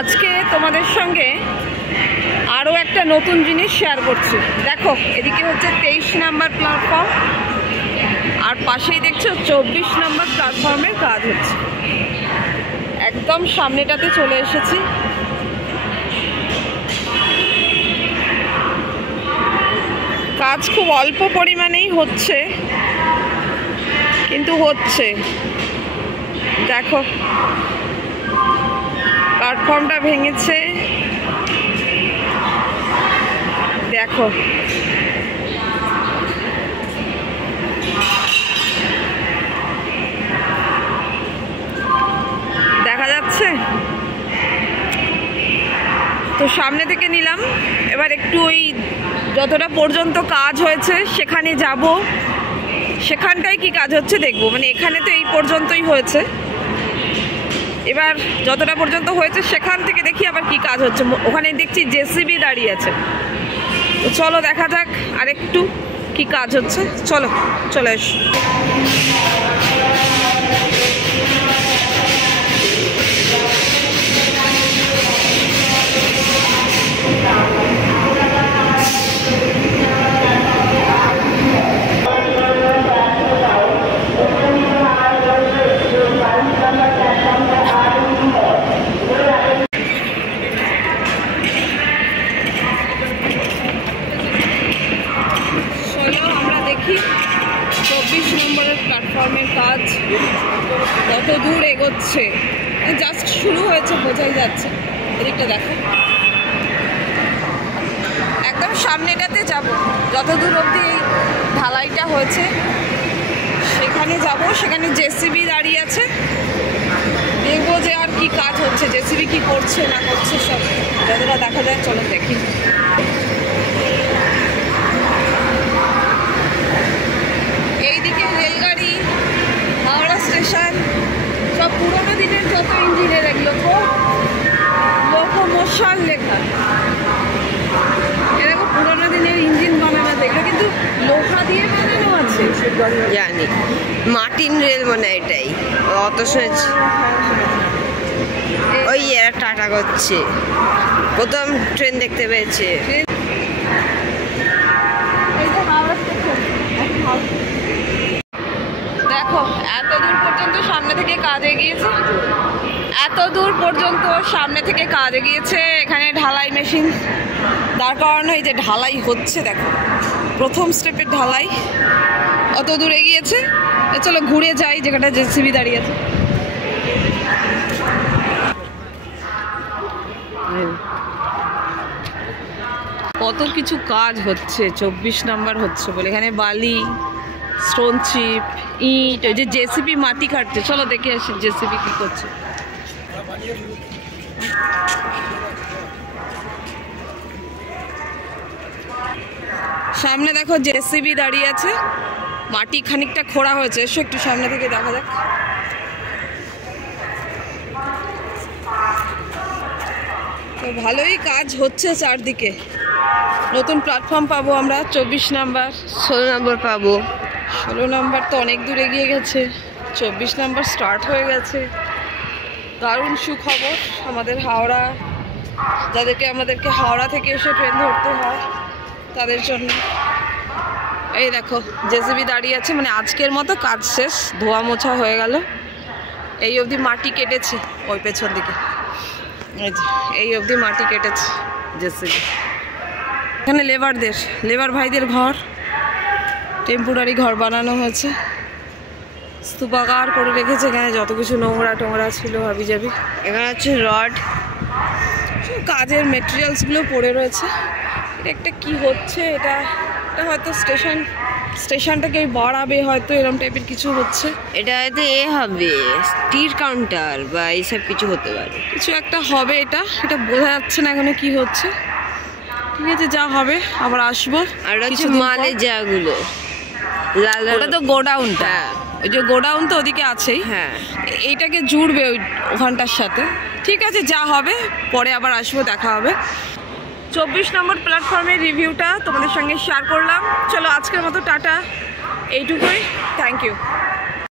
আজকে তোমাদের সঙ্গে আরও একটা নতুন জিনিস শেয়ার করছি। দেখো, এদিকে হচ্ছে 23 নম্বর প্ল্যাটফর্ম, আর পাশেই দেখছো 24 নম্বর প্ল্যাটফর্মের কাজ হচ্ছে। একদম সামনেটাতে চলে এসেছি। কাজ খুব অল্প পরিমাণেই হচ্ছে, কিন্তু হচ্ছে। দেখো, প্ল্যাটফর্মটা ভেঙেছে। দেখো, দেখা যাচ্ছে তো, সামনে থেকে নিলাম। এবার একটু ওই যতটা পর্যন্ত কাজ হয়েছে সেখানে যাব, সেখানটায় কি কাজ হচ্ছে দেখবো। মানে এখানে তো এই পর্যন্তই হয়েছে, এবার যতটা পর্যন্ত হয়েছে সেখান থেকে দেখি আবার কি কাজ হচ্ছে। ওখানে দেখছি জেসিবি দাঁড়িয়ে আছে, তো চলো দেখা যাক আর একটু কি কাজ হচ্ছে। চলো, চলে এস। প্ল্যাটফর্মের কাজ কত দূর এগোচ্ছে, জাস্ট শুরু হয়েছে, বোঝাই যাচ্ছে। এদিকটা দেখো, একদম সামনেটাতে যাব। যত দূর অবধি এই ঢালাইটা হয়েছে সেখানে যাব। সেখানে জেসিবি দাঁড়িয়ে আছে, দেখবো যে আর কি কাজ হচ্ছে, জেসিবি কি করছে না করছে সব যতটা দেখা যায়। চলো দেখি। এইদিকে রেলগাড়ি, হাওড়া স্টেশন, সব পুরোনো দিনের যত ইঞ্জিনের এগুলো তো লোকোমোশন লেখা। এরকম পুরোনো দিনের ইঞ্জিন বানানো দেখলো, কিন্তু লোহা দিয়ে বানানো আছে। জানি মার্টিন রেল মনে হয় এটাই, অত শুনেছি। ওই এরা টাটা করছে, প্রথম ট্রেন দেখতে পেয়েছে। দেখো, এত দূর পর্যন্ত সামনে থেকে কাজ এগিয়েছে, এত দূর পর্যন্ত সামনে থেকে কাজ এগিয়েছে। এখানে ঢালাই মেশিন দাঁড় করানো, এই যে ঢালাই হচ্ছে। দেখো, প্রথম স্টেপের ঢালাই অত দূর এগিয়েছে। চলো ঘুরে যাই যেখানে জেসিবি দাঁড়িয়ে আছে। কত কিছু কাজ হচ্ছে, 24 নাম্বার হচ্ছে বলে। এখানে বালি, স্টোন চিপ, ইট, ওই যে জেসিবি মাটি কাটছে। চলো দেখে আসি জেসিবি কি করছে। সামনে দেখো জেসিবি দাঁড়িয়ে আছে, মাটি খানিকটা খোঁড়া হয়েছে। এসো একটু সামনে থেকে দেখা যাক। তো ভালোই কাজ হচ্ছে চারদিকে। নতুন প্ল্যাটফর্ম পাবো আমরা, 24 নাম্বার, 16 নম্বর পাবো। 16 নাম্বার তো অনেক দূর এগিয়ে গেছে, 24 নাম্বার স্টার্ট হয়ে গেছে। দারুণ সুখবর আমাদের হাওড়া, আমাদেরকে হাওড়া থেকে এসে ট্রেন ধরতে হয় তাদের জন্য। এই দেখো জেসিবি দাঁড়িয়ে আছে, মানে আজকের মতো কাজ শেষ, ধোয়া মোছা হয়ে গেল। এই অবধি মাটি কেটেছে, ওই পেছন দিকে এই অবধি মাটি কেটেছে জেসিবি। এখানে লেবার ভাইদের ঘর, টেম্পোরারি ঘর বানানো হয়েছে, স্তূপাকার করে রেখেছে। এখানে যত কিছু নোংরা টোংরা ছিল হাবি যাবি। এখানে হচ্ছে রড, কাজের মেটেরিয়ালসগুলো পড়ে রয়েছে। এটা একটা কি হচ্ছে, এটা হয়তো স্টেশনটাকে বাড়াবে, হয়তো এরকম টাইপের কিছু হচ্ছে। এটা হয়তো হবে স্টিল কাউন্টার বা এইসব কিছু হতে পারে, কিছু একটা হবে। এটা বোঝা যাচ্ছে না এখানে কি হচ্ছে। ঠিক আছে, যা হবে আবার আসবো। আর হচ্ছে মালের জায়গাগুলো, ওটা তো গোডাউনটা, ওই যে গোডাউন তো ওদিকে আছেই। হ্যাঁ, এইটাকে জুড়বে ওখানটার সাথে। ঠিক আছে, যা হবে পরে আবার আসবো, দেখা হবে। 24 নম্বর প্ল্যাটফর্মের রিভিউটা তোমাদের সঙ্গে শেয়ার করলাম। চলো আজকের মতো টাটা, এইটুকুই। Thank you.